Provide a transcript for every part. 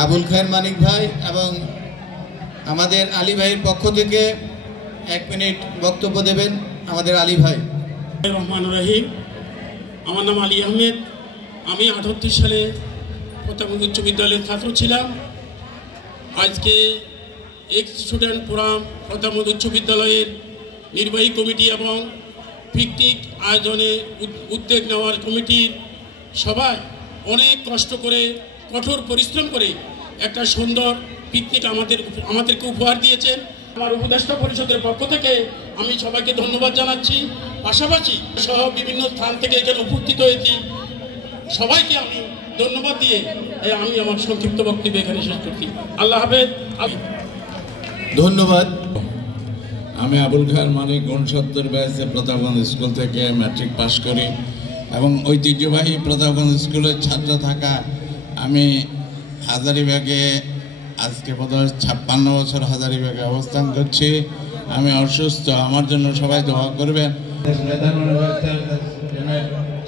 আবুল খায়ের মানিক ভাই এবং আমাদের আলী ভাইয়ের পক্ষ থেকে 1 মিনিট বক্তব্য দেবেন আমাদের আলী ভাই। রহমান রহিম। আমার নাম আলী আহমেদ। আমি 78 সালে প্রতাপগঞ্জ উচ্চ বিদ্যালয়ের ছাত্র ছিলাম। আজকে এক্স স্টুডেন্ট ফোরাম প্রতাপগঞ্জ উচ্চ বিদ্যালয়ের নির্বাহী কমিটি এবং পিকনিক আয়োজনে উদ্যোগ নেওয়ার কমিটির সবাই অনেক কষ্ট করে কঠোর পরিশ্রম করে একটা সুন্দর পিকনিক আমাদেরকে উপহার দিয়েছেন। আমার উপদেষ্টা পরিষদের পক্ষ থেকে আমি সবাইকে ধন্যবাদ জানাচ্ছি। পাশাপাশি সহ বিভিন্ন স্থান থেকে এখানে উপস্থিত হয়েছি সবাইকে আমি ধন্যবাদ দিয়ে আমি আমার সংক্ষিপ্ত বক্তব্য এখানে শেষ করছি। আল্লাহ হাফেজ। ধন্যবাদ। আমি আবুল খায়ের মানিক 69 ব্যাচে প্রতাপগঞ্জ স্কুল থেকে ম্যাট্রিক পাশ করি এবং ঐতিহ্যবাহী প্রতাপগঞ্জ স্কুলের ছাত্র থাকা আমি হাজারীবাগে আজকে বোধহয় 56 বছর হাজারীবাগে অবস্থান করছি। আমি অসুস্থ, আমার জন্য সবাই দোয়া করবেন।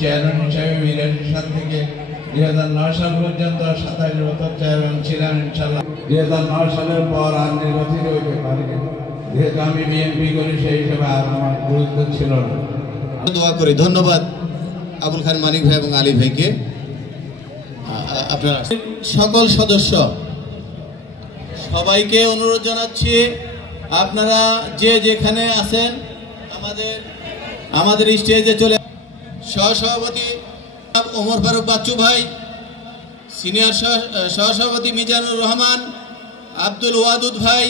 চেয়ারম্যান হিসেবে মিলের সাল থেকে 2009 সাল পর্যন্ত 27 বছর চেয়ারম্যান ছিলাম। ইনশাল্লাহ 2009 সালের পর আর নির্বাচিত হইতে পারিনি, যেহেতু আমি বিএনপি করি সেই হিসেবে আর আমার গুরুত্ব ছিল না। দোয়া করি। ধন্যবাদ আবুল খায়ের মানিক ভাই এবং আলী ভাইকে। আপনারা সকল সদস্য সবাইকে অনুরোধ জানাচ্ছি, আপনারা যে যেখানে আছেন আমাদের স্টেজে চলে। সহসভাপতি ওমর ফারুক বাচ্চু ভাই, সিনিয়র সহসভাপতি মিজানুর রহমান, আব্দুল ওয়াদুদ ভাই,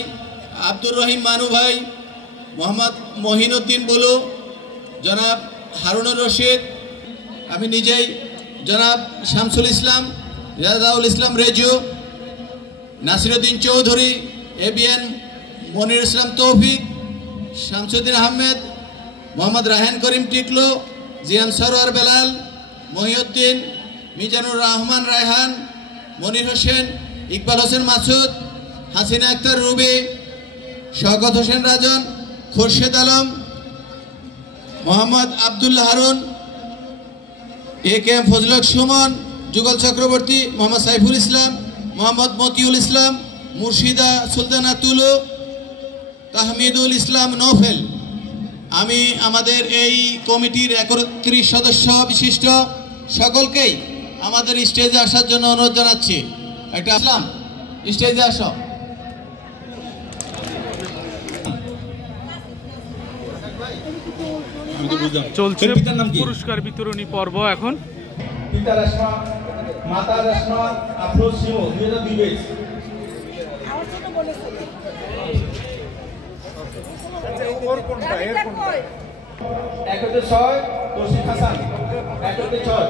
আব্দুর রহিম মানু ভাই, মোহাম্মদ মহিনুদ্দিন বলু, জনাব হারুনুর রশিদ, আমি নিজেই, জনাব শামসুল ইসলাম, রিয়াজুল ইসলাম রেজু, নাসিরুদ্দিন চৌধুরী, এবিএন মনির ইসলাম তৌফিক, শামসুদ্দিন আহমেদ, মোহাম্মদ রাহান করিম টিকলো, জিএম সরোয়ার বেলাল, মহিউদ্দিন, মিজানুর রহমান রায়হান, মনির হোসেন, ইকবাল হোসেন মাসুদ, হাসিনা আক্তার রুবি, শওকত হোসেন রাজন, খুরশেদ আলম, মোহাম্মদ আবদুল্লাহ হারুন, এ.কে.এম ফজলক সুমন, যুগল চক্রবর্তী, মোহাম্মদ সাইফুল ইসলাম, মোহাম্মদ মতিউল ইসলাম, মুর্শিদা সুলতানা তুলু, তাহমিদুল ইসলাম নৌফেল। আমি আমাদের এই কমিটির 31 সদস্য বিশিষ্ট সকলকেই আমাদের স্টেজে আসার জন্য অনুরোধ জানাচ্ছি। একটা আসলাম, স্টেজে আসো। চলছে পুরস্কার বিতরণী পর্ব এখন। পিতা রেশমা, মাতা রেশমা, আফরোজ সিমো 2002 ব্যাচ। ওর কোনটা এর কোনটা? 1-6 তৌসিফ হাসান, 1-6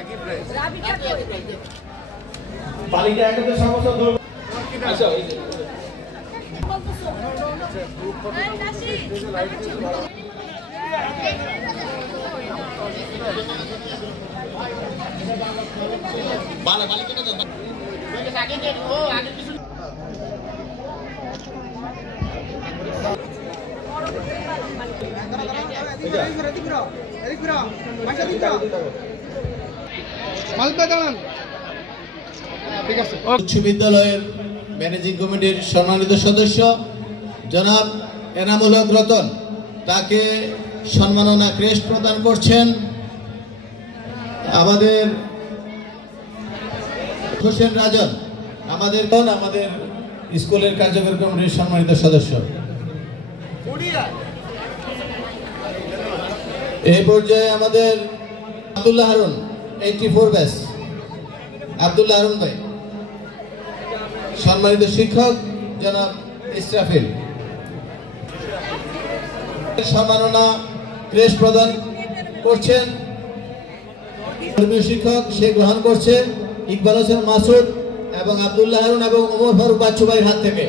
একই প্রাইস। বালিকা 1-6 বছর ধরে। আচ্ছা এই যে উচ্চ বিদ্যালয়ের ম্যানেজিং কমিটির সম্মানিত সদস্য জনাব এনামুল হক রতন, তাকে সম্মাননা ক্রেস্ট প্রদান করছেন আমাদের হোসেন রাজন, আমাদের স্কুলের কার্যকরী কমিটির সম্মানিত সদস্য। এই পর্যায়ে আমাদের আব্দুল্লাহ হারুন 84 ব্যাচ, আব্দুল্লাহ হারুন ভাই, সম্মানিত শিক্ষক জনাব ইসরাফিল, সম্মাননা ক্রেস্ট প্রদান করছেন ধর্মীয় শিক্ষক, সে গ্রহণ করছে ইকবাল হোসেন মাসুদ এবং আব্দুল্লাহ হারুন এবং ওমর ফারুক বাচ্চু ভাইয়ের হাত থেকে।